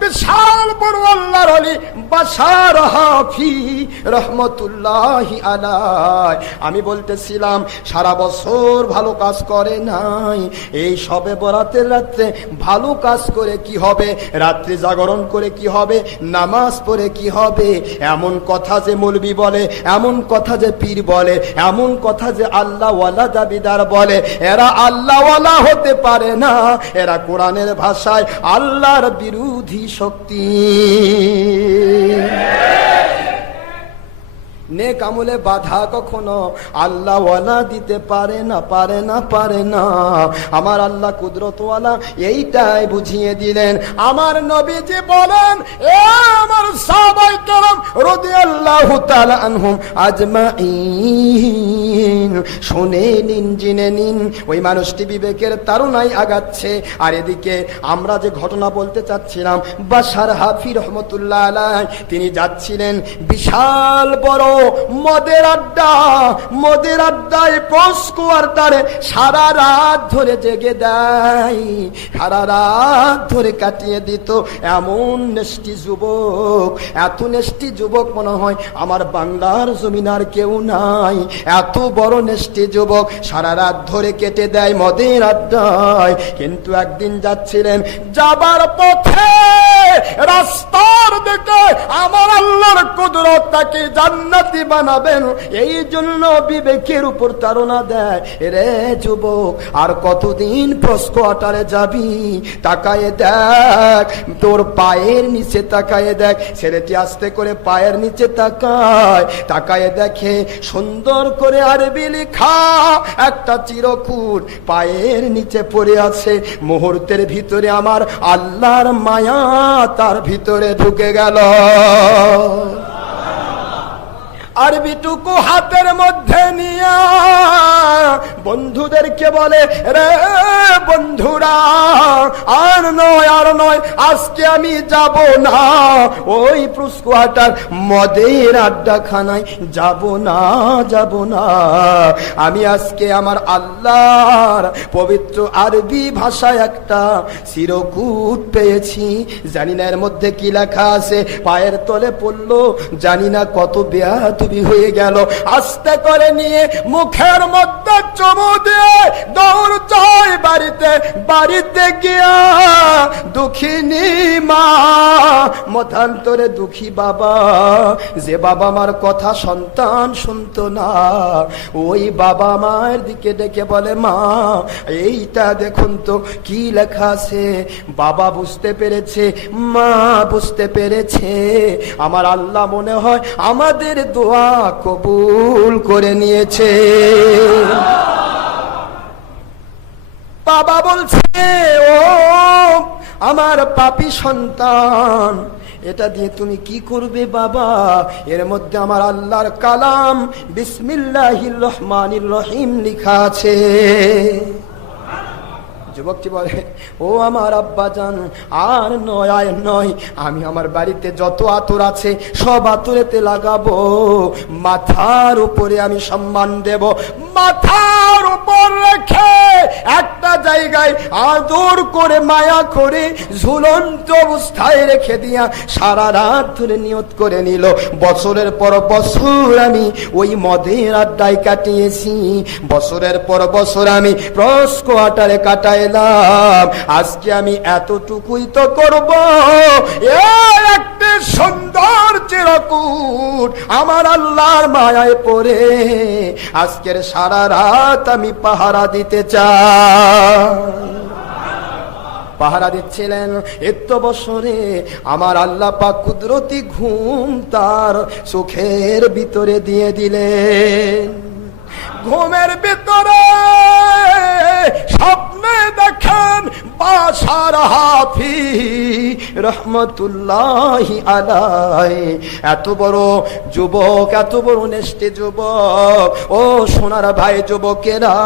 বিশাল বড় আল্লাহর অলি বাসার হাফি রহমতুল্লাহি আলাই আমি বলতেছিলাম, সারা বছর ভালো কাজ করে নাই, এই সবে বরাতের রাত্রে ভালো কাজ করে কি হবে? রাত্রি জাগরণ করে কি হবে? নামাজ পড়ে কি হবে? এমন কথা যে মৌলবি বলে, এমন কথা যে পীর বলে, এমন কথা যে আল্লাহওয়ালা দাবিদার বলে, এরা আল্লাহওয়ালা হতে পারে না। এরা কোরআনের ভাষায় আল্লাহর বিরোধী শক্তি। yeah. নেক আমলে বাধা কখনো আল্লাহওয়ালা দিতে পারে না পারে না পারে না। আমার আল্লাহ কুদরতওয়ালা এইটাই বুঝিয়ে দিলেন। আমার নবীজি বলেন, এ আমার সাহাবাই করম রাদিয়াল্লাহু তাআলা আনহুম আজমাইন শুনে নিন, জিনে নিন। ওই মানুষটি বিবেকের তারুণায় আগাচ্ছে। আর এদিকে আমরা যে ঘটনা বলতে চাচ্ছিলাম বাসার হাফি রহমতুল্লাহ আলাই তিনি যাচ্ছিলেন বিশাল বড় মদের আড্ডা, মদের আড্ডায় পস্কুয়ার দ্বারে সারা রাত ধরে জেগে দেয়। সারা রাত ধরে কাটিয়ে দিত এমন নেষ্টি যুবক। এত নেষ্টি যুবক মনে হয় আমার বাংলার জমিনার কেউ নাই। এত বড় নেষ্টি যুবক সারা রাত ধরে কেটে দেয় মদের আড্ডায়। কিন্তু একদিন যাচ্ছিলেন যাবার পথে রাস্তার দিকে আমার আল্লাহর তাকে জান্নাতি বানাবেন? এই জন্য বিবেকের উপর তারা দেয়। রে যুবক, আর কতদিন প্রস্কোয়াটারে যাবি? তাকায়ে দেখ। তোর পায়ের নিচে তাকায়ে দেখ। ছেলেটি আস্তে করে পায়ের নিচে তাকায়। তাকায়ে দেখে সুন্দর করে আরবি লেখা একটা চিরকুট পায়ের নিচে পড়ে আছে। মুহূর্তের ভিতরে আমার আল্লাহর মায়া তার ভিতরে ঢুকে গেল। আরবিটুকু হাতের মধ্যে নিয়া বন্ধুদেরকে বলে রে বন্ধুরা, আর নয় আর নয়, আজকে আমি যাব না। ওই পুষ্কুয়াটার মদের আড্ডাখানায় যাব না যাব না। আমি আজকে আমার আল্লাহর পবিত্র আরবি ভাষায় একটা চিরকুট পেয়েছি। জানি না এর মধ্যে কি লেখা আছে। পায়ের তলে পড়ল, জানি না কত বেয়া তুমি হয়ে গেল। আস্তে করে নিয়ে মুখের মধ্যে চমু দিয়ে দৌড় যায় বাড়িতে। বাড়িতে গিয়া দুঃখিনী মা মতান্তরে দুঃখী বাবা। যে বাবা মার কথা সন্তান শুনতো না, ওই বাবা মায়ের দিকে ডেকে বলে, মা, এইটা দেখুন তো, কি লেখা আছে? বাবা বুঝতে পেরেছে, মা বুঝতে পেরেছে। আমার আল্লাহ মনে হয় আমাদের দোয়া কবুল করে নিয়েছে। বাবা বলছে, ও, আমার পাপি সন্তান, এটা দিয়ে তুমি কি করবে বাবা? এর মধ্যে আমার আল্লাহর কালাম বিসমিল্লাহির রহমানির রহিম লেখা আছে। যুবকটি বলে, ও আমার আব্বা জান আর নয় আর নয়, আমি আমার বাড়িতে যত আতর আছে, সব আতরেতে লাগাবো। মাথার উপরে আমি সম্মান দেব। মাথার উপর রেখে একটা জায়গায় আদর করে, মায়া করে, ঝুলন্ত অবস্থায় রেখে দিয়া সারা রাত ধরে নিয়ত করে নিল। বছরের পর বছর আমি ওই মদের আড্ডায় কাটিয়েছি। বছরের পর বছর আমি প্রস কোয়ার্টারে কাটাইলাম। আজকে আমি এতটুকুই তো করব। একটি সুন্দর চিরকুট আমার আল্লাহর মায়ায় পড়ে। আজকের সারা রাত আমি পাহারা দিতে চাই। পাহারা দিচ্ছিলেন এত বছরে আমার আল্লাহ পাক কুদরতি ঘুম তার চোখের ভিতরে দিয়ে দিলেন। ঘুমের ভিতরে স্বপ্নে দেখেন বাসার হাফি রহমতুল্লাহি আলাই এত বড় যুবক, এত বড় নেষ্টি যুবক। ও সোনার ভাই যুবকেরা,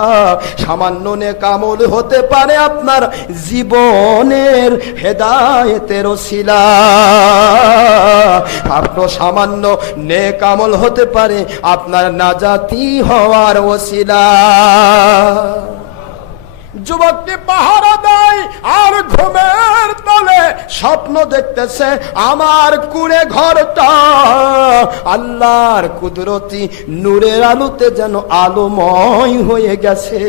সামান্য নে কামল হতে পারে আপনার জীবনের হেদায়েতের শিলা আপনার সামান্য নে কামল হতে পারে আপনার নাজাতি হওয়ার ওসিলা। যুবকটি পাহারা দেয় আর ঘুমের তলে স্বপ্ন দেখতেছে আমার কুড়ে ঘরটা। আল্লাহর কুদরতি নূরের আলোতে যেন আলোময় হয়ে গেছে।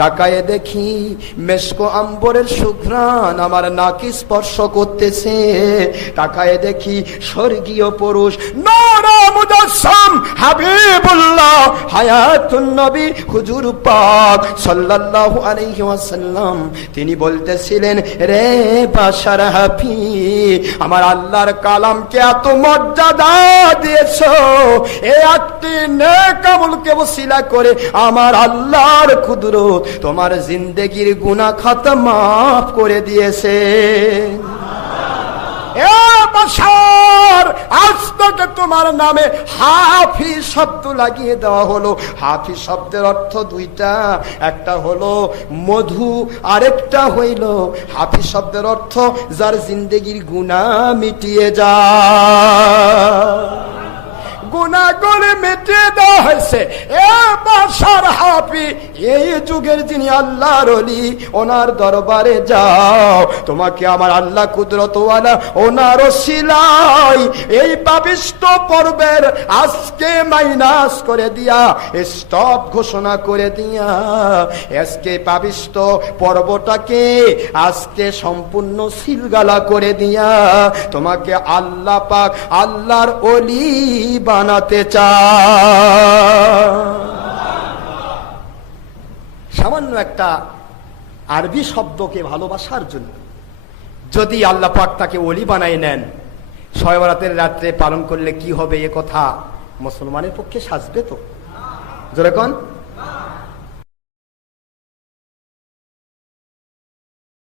তাকায়ে দেখি মেশকো আম্বরের সুঘ্রাণ আমার নাকি স্পর্শ করতেছে। তাকায়ে দেখি স্বর্গীয় পুরুষ নরা মুজাসসাম হাবিবুল্লাহ হায়াতুন নবী হুজুর পাক সাল্লাল্লাহু আলাইহি ওয়াসাল্লাম। তিনি বলতেছিলেন, রে বাশার হাফি আমার আল্লাহর কালামকে এত মর্যাদা দিয়েছ। এ একটি নেক আমলকে ওসিলা করে আমার আল্লাহর কুদরত তোমার জিন্দেগির গুনাহ খাতা মাফ করে দিয়েছে। আজ তোমার নামে হাফি শব্দ লাগিয়ে দেওয়া হলো। হাফি শব্দের অর্থ দুইটা, একটা হলো মধু, আরেকটা হইল হাফি শব্দের অর্থ যার জিন্দেগির গুণা মিটিয়ে যায় গুণা করে মিটিয়ে দেওয়া হয়েছে। এ বাসার হাফি, এই যুগের যিনি আল্লাহর অলি ওনার দরবারে যাও। তোমাকে আমার আল্লাহ কুদরতওয়ালা, ওনার শিলাই এই পাবিষ্ট পর্বের আজকে মাইনাস করে দিয়া, স্টপ ঘোষণা করে দিয়া, আজকে পাবিষ্ট পর্বটাকে আজকে সম্পূর্ণ সিলগালা করে দিয়া, তোমাকে আল্লাহ পাক আল্লাহর অলি বানাতে চায় সামান্য একটা আরবি শব্দকে ভালোবাসার জন্য। যদি আল্লাহ পাক তাকে অলি বানাই নেন শয়বরাতের রাত্রে পালন করলে কি হবে এ কথা মুসলমানের পক্ষে সাজবে তো? যেরকম